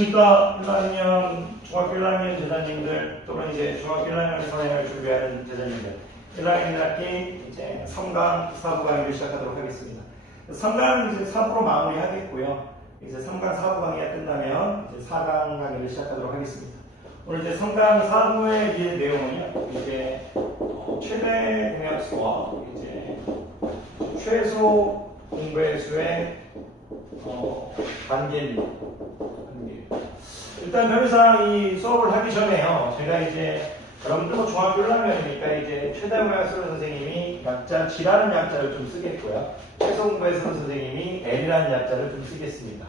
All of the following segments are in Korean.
안녕하십니까. 1학년, 중학교 1학년 제자님들, 또는 이제 중학교 1학년 선행을 준비하는 제자님들. 1학년 1학기 이제 3강 4부 강의를 시작하도록 하겠습니다. 3강은 이제 4부로 마무리하겠고요. 이제 3강 4부 강의가 끝나면 이제 4강 강의를 시작하도록 하겠습니다. 오늘 이제 3강 4부의 내용은요, 이제 최대 공약수와 이제 최소 공배수의 관계입니다. 일단 별상 이 수업을 하기 전에요. 제가 이제 여러분들 뭐 중학교 1학년이니까 이제 최대 공약수 선생님이 약자 G라는 약자를 좀 쓰겠고요. 최소 공배수 선생님이 L이라는 약자를 좀 쓰겠습니다.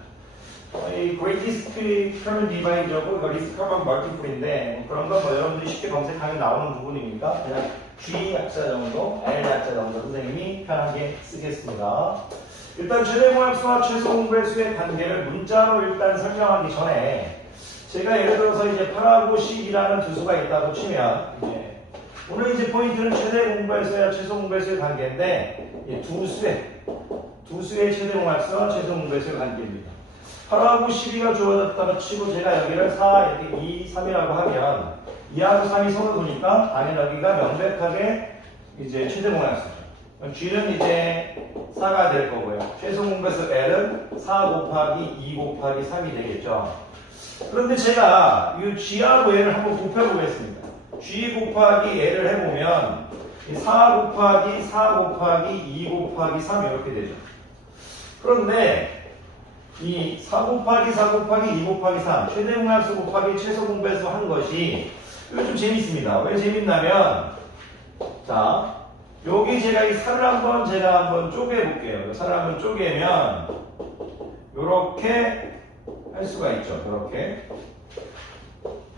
이 greatest common divider하고 이거 least common multiple인데 그런 건 뭐 여러분들이 쉽게 검색하면 나오는 부분이니까 그냥 G 약자 정도, L 약자 정도 선생님이 편하게 쓰겠습니다. 일단 최대 공약수와 최소 공배수의 관계를 문자로 일단 설명하기 전에 제가 예를 들어서 이제 8하고 10이라는 두 수가 있다고 치면 오늘 이제 포인트는 최대 공배수와 최소 공배수의 관계인데 두 수의 최대 공약수와 최소 공배수의 관계입니다. 8하고 12가 주어졌다고 치고 제가 여기를 4, 이렇게 2, 3이라고 하면 2하고 3이 서로 두니까 당연히 여기가 명백하게 이제 최대 공약수죠. G는 이제 4가 될 거고요. 최소 공배수 L은 4 곱하기 2 곱하기 3이 되겠죠. 그런데 제가 이 G하고 L을 한번 곱해보겠습니다. G 곱하기 L을 해보면 4 곱하기 4 곱하기 2 곱하기 3 이렇게 되죠. 그런데 이 4 곱하기 4 곱하기 2 곱하기 3 최대 공약수 곱하기 최소 공배수 한 것이 이거 좀 재밌습니다. 왜 재밌냐면 자 여기 제가 이 살을 한번 쪼개볼게요. 살을 한번 쪼개면 요렇게 할 수가 있죠. 이렇게.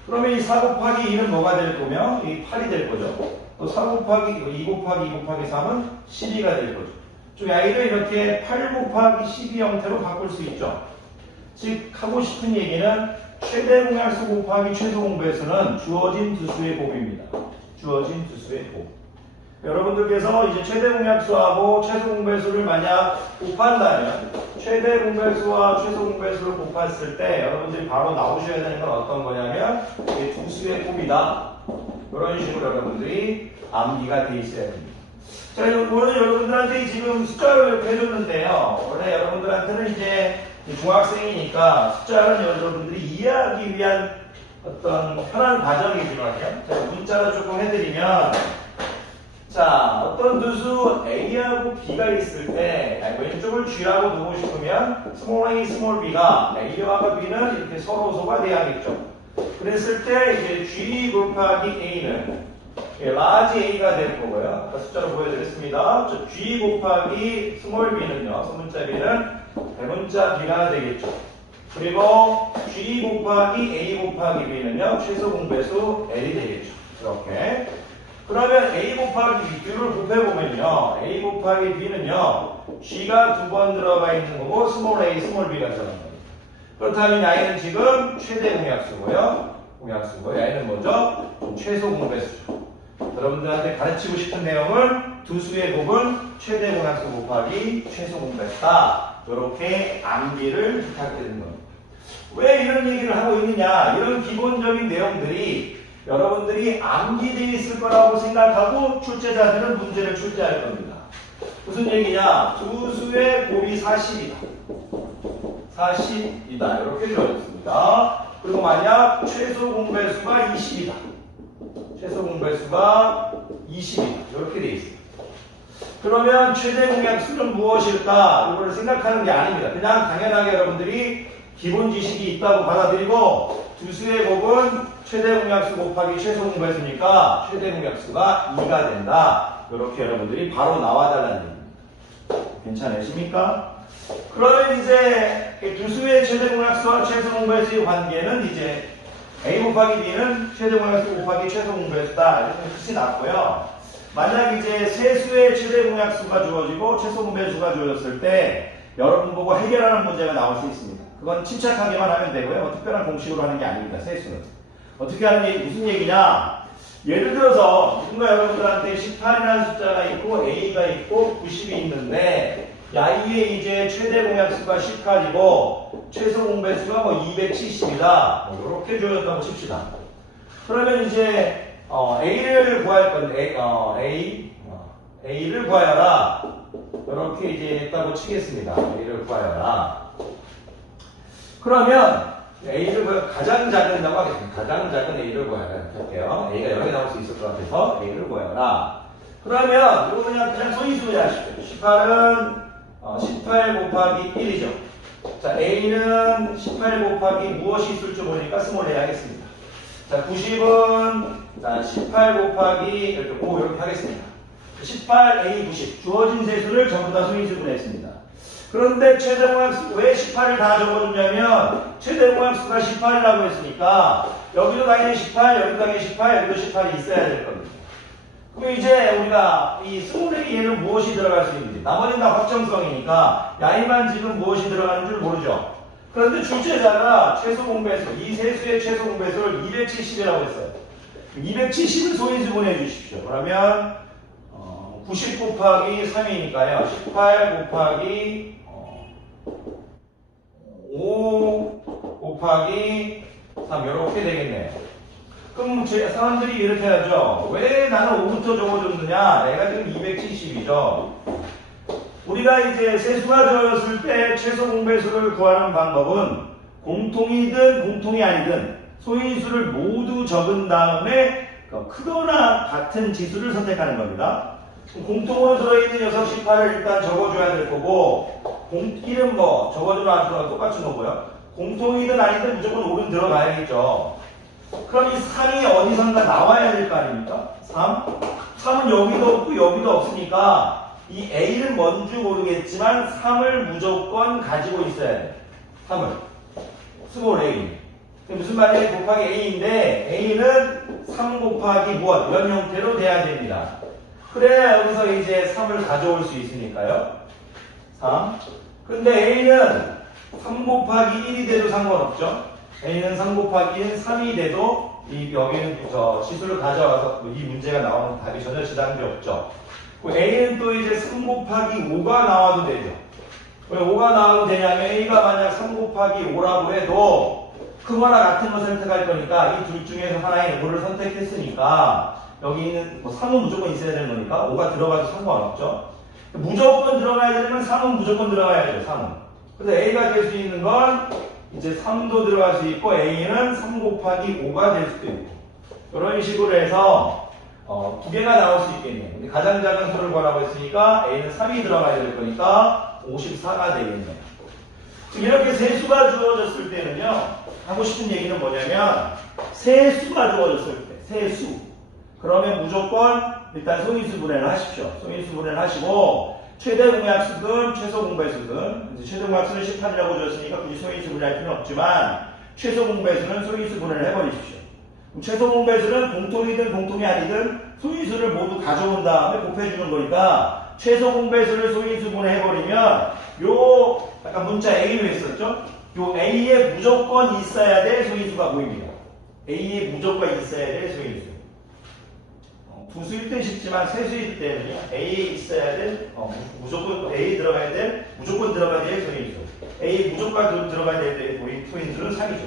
그러면 이 4 곱하기 2는 뭐가 될 거며 이 8이 될 거죠. 또 4 곱하기 2 곱하기 2 곱하기 3은 12가 될 거죠. 좀 A를 이렇게 8 곱하기 12 형태로 바꿀 수 있죠. 즉 하고 싶은 얘기는 최대 공약수 곱하기 최소 공배수는 주어진 두 수의 곱입니다. 주어진 두 수의 곱. 여러분들께서 이제 최대 공약수하고 최소 공배수를 만약 곱한다면 최대 공배수와 최소 공배수를 곱했을 때 여러분들이 바로 나오셔야 되는 건 어떤 거냐면 이게 두 수의 곱이다. 이런 식으로 여러분들이 암기가 돼 있어야 됩니다. 자, 오늘 여러분들한테 지금 숫자를 이렇게 해줬는데요. 원래 여러분들한테는 이제 중학생이니까 숫자는 여러분들이 이해하기 위한 어떤 편한 과정이지만요. 제가 문자로 조금 해드리면 자, 어떤 두 수 A하고 B가 있을 때 왼쪽을 G라고 두고 싶으면 small a, small b가 A와 B는 이렇게 서로소가 돼야겠죠. 그랬을 때 이제 G 곱하기 A는 large A가 될 거고요. 아까 숫자로 보여드렸습니다. G 곱하기 small b는요. 소문자 B는 대문자 B가 되겠죠. 그리고 G 곱하기 A 곱하기 B는요. 최소 공배수 L이 되겠죠. 이렇게. 그러면 A 곱하기 B, B를 곱해보면요. A 곱하기 B는요. G가 두 번 들어가 있는 거고 small a, small b가 들어간 거예요. 그렇다면 I는 지금 최대 공약수고요. I는 뭐죠? 최소 공배수죠. 여러분들한테 가르치고 싶은 내용은 두 수의 곱은 최대 공약수 곱하기 최소 공배수다. 이렇게 암기를 부탁드리는 겁니다. 왜 이런 얘기를 하고 있느냐? 이런 기본적인 내용들이 여러분들이 암기되어 있을 거라고 생각하고 출제자들은 문제를 출제할 겁니다. 무슨 얘기냐? 두 수의 곱이 40이다. 40이다. 이렇게 주어졌습니다. 그리고 만약 최소 공배수가 20이다. 최소 공배수가 20이다. 이렇게 되어 있습니다. 그러면 최대 공약수는 무엇일까? 이걸 생각하는 게 아닙니다. 그냥 당연하게 여러분들이 기본 지식이 있다고 받아들이고 두 수의 곱은 최대 공약수 곱하기 최소 공배수니까 최대 공약수가 2가 된다. 이렇게 여러분들이 바로 나와달라는 얘기입니다. 괜찮으십니까? 그러면 이제 두 수의 최대 공약수와 최소 공배수의 관계는 이제 A 곱하기 B는 최대 공약수 곱하기 최소 공배수다. 이렇게 뜻이 났고요. 만약 이제 세 수의 최대 공약수가 주어지고 최소 공배수가 주어졌을 때 여러분 보고 해결하는 문제가 나올 수 있습니다. 그건 침착하게만 하면 되고요. 특별한 공식으로 하는 게 아닙니다. 세수는. 어떻게 하는 얘기, 무슨 얘기냐? 예를 들어서 누군가 여러분들한테 18이라는 숫자가 있고 A가 있고 90이 있는데 야이의 이제 최대 공약수가 10까지고 최소 공배수가 뭐 270이다. 뭐 이렇게 주어졌다고 칩시다. 그러면 이제 A를 구할 건데 A를 구하여라. 이렇게 이제 했다고 치겠습니다. A를 구하여라. 그러면 A를 가장 작은다고 하겠습니다. 가장 작은 A를 구하여라. 이렇게 할게요. A가 여러 개 나올 수 있을 것 같아서 A를 구하여라. 그러면 이거 그냥 소인수 하십시오. 18은 18 곱하기 1이죠. 자, A는 18 곱하기 무엇이 있을 줄 모르니까 스몰 A 하겠습니다. 자, 90은 18 곱하기 이렇게 하겠습니다. 18, A 90. 주어진 세수를 전부 다 소인수 분해했습니다. 그런데 최대공약수 왜 18을 다 적어주냐면 최대공약수가 18이라고 했으니까 여기도 당연히 18, 여기도 당연히 18, 여기도 18이 있어야 될 겁니다. 그럼 이제 우리가 이 스몰의 얘는 무엇이 들어갈 수 있는지 나머지는 다 확정성이니까 야이만 지금 무엇이 들어가는 줄 모르죠. 그런데 출제자가 최소 공배수, 이 세수의 최소 공배수를 270이라고 했어요. 270을 소인수 보내주십시오. 그러면 90 곱하기 3이니까요. 18 곱하기 5 곱하기 3 이렇게 되겠네요. 그럼 사람들이 이렇게 하죠. 왜 나는 5부터 적어줬느냐? 내가 지금 270이죠. 우리가 이제 세수가 주어졌을 때 최소 공배수를 구하는 방법은 공통이든 공통이 아니든 소인수를 모두 적은 다음에 크거나 같은 지수를 선택하는 겁니다. 공통으로 들어있는 녀석 18을 일단 적어줘야 될 거고 1은 뭐 적어주면 안 들어가면 똑같은 거고요. 공통이든 아니든 무조건 5는 들어가야겠죠. 그럼 이 3이 어디선가 나와야 될 거 아닙니까? 3은 여기도 없고 여기도 없으니까 이 A는 뭔지 모르겠지만 3을 무조건 가지고 있어야 돼. 3을. 스몰 A. 무슨 말이에요? 곱하기 A인데 A는 3 곱하기 무엇? 이런 형태로 돼야 됩니다. 그래야 여기서 이제 3을 가져올 수 있으니까요. 3. 근데 A는 3 곱하기 1이 돼도 상관없죠. A는 3 곱하기 1은 3이 돼도 여기는 지수를 가져와서 이 문제가 나오는 답이 전혀 지장이 없죠. A는 또 이제 3 곱하기 5가 나와도 되죠. 왜 5가 나와도 되냐면 A가 만약 3 곱하기 5라고 해도 크거나 같은 걸 선택할 거니까 이 둘 중에서 하나의 5를 선택했으니까 여기 있는 3은 무조건 있어야 되는 거니까 5가 들어가도 상관없죠. 무조건 들어가야 되면 3은 무조건 들어가야 돼요. 3은. 그래서 A가 될 수 있는 건 이제 3도 들어갈 수 있고 A는 3 곱하기 5가 될 수도 있고 이런 식으로 해서 두 개가 나올 수 있겠네요. 근데 가장 작은 수를 구하라고 했으니까 A는 3이 들어가야 될 거니까 54가 되겠네요. 지금 이렇게 세수가 주어졌을 때는요 하고 싶은 얘기는 뭐냐면 세수가 주어졌을 때 세수 그러면 무조건 일단 소인수 분해를 하십시오. 소인수 분해를 하시고 최대 공약수든 최소 공배수든 이제 최대 공약수는 18이라고 줬으니까 굳이 소인수 분해할 필요는 없지만 최소 공배수는 소인수 분해를 해버리십시오. 그럼 최소 공배수는 공통이든 공통이 아니든 소인수를 모두 가져온 다음에 곱해주는 거니까 최소 공배수를 소인수 분해해버리면 요 아까 문자 A로 했었죠? 요 A에 무조건 있어야 될 소인수가 보입니다. A에 무조건 있어야 될 소인수. 두수일 때 쉽지만 세수일 때는요 A에 있어야 될 무조건 A 들어가야 될 무조건 들어가야 될 소인수 A 무조건 들어가야 될 소인수는 3이죠.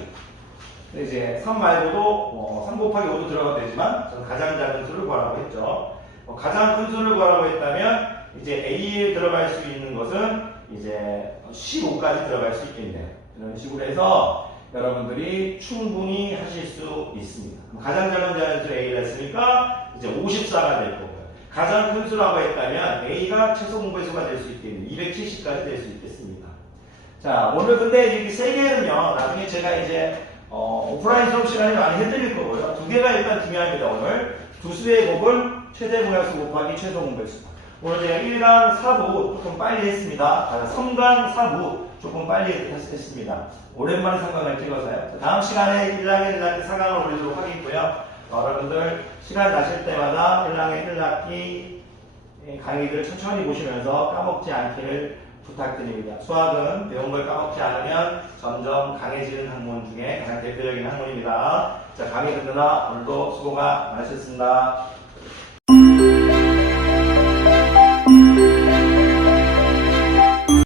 근데 이제 3 말고도 3 곱하기 5도 들어가도 되지만 저는 가장 작은 수를 구하라고 했죠. 가장 큰 수를 구하라고 했다면 이제 A에 들어갈 수 있는 것은 이제 15까지 들어갈 수 있겠네요. 이런 식으로 해서 여러분들이 충분히 하실 수 있습니다. 가장 작은 자연수 A를 했으니까 이제 54가 될 거고요. 가장 큰 수라고 했다면 A가 최소 공배수가 될 수 있겠네요. 270까지 될 수 있겠습니다. 자, 오늘 근데 이렇게 세 개는요, 나중에 제가 이제 오프라인 수업 시간에 많이 해드릴 거고요. 두 개가 일단 중요합니다. 오늘 두 수의 곱은 최대 공약수 곱하기 최소 공배수. 오늘 제가 1강 4부 조금 빨리 했습니다. 3강 4부 조금 빨리 했습니다. 오랜만에 3강을 찍어서요. 다음 시간에 1학기, 4강을 올리도록 하겠고요. 여러분들 시간 나실 때마다 1학기, 1학기 강의들 천천히 보시면서 까먹지 않기를 부탁드립니다. 수학은 배운 걸 까먹지 않으면 점점 강해지는 학문 중에 가장 대표적인 학문입니다. 자, 강의 듣느라 오늘도 수고가 많으셨습니다.